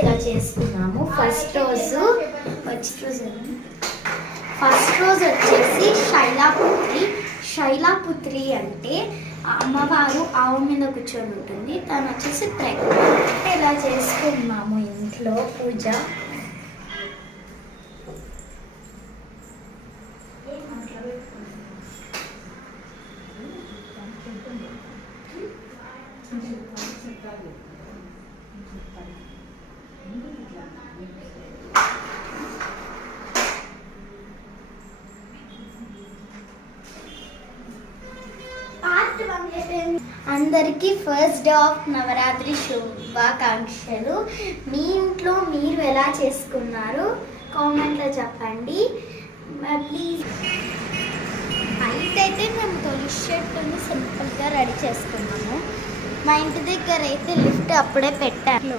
ఇలా చేసుకున్నాము. ఫస్ట్ రోజు వచ్చేసి శైలాపుత్రి అంటే అమ్మవారు ఆవు మీద కూర్చొని ఉంటుంది. తను వచ్చేసి ప్రెగ్నెంట్. ఇలా చేసుకున్నాము ఇంట్లో పూజ. అందరికీ ఫస్ట్ డే ఆఫ్ నవరాత్రి శుభాకాంక్షలు. మీ ఇంట్లో మీరు ఎలా చేసుకున్నారు కామెంట్లో చెప్పండి ప్లీజ్. నైట్ అయితే మేము తొలి షర్ట్ని సింపుల్గా రెడీ చేసుకున్నాము. మా ఇంటి దగ్గర అయితే లిఫ్ట్ అప్పుడే పెట్టారు.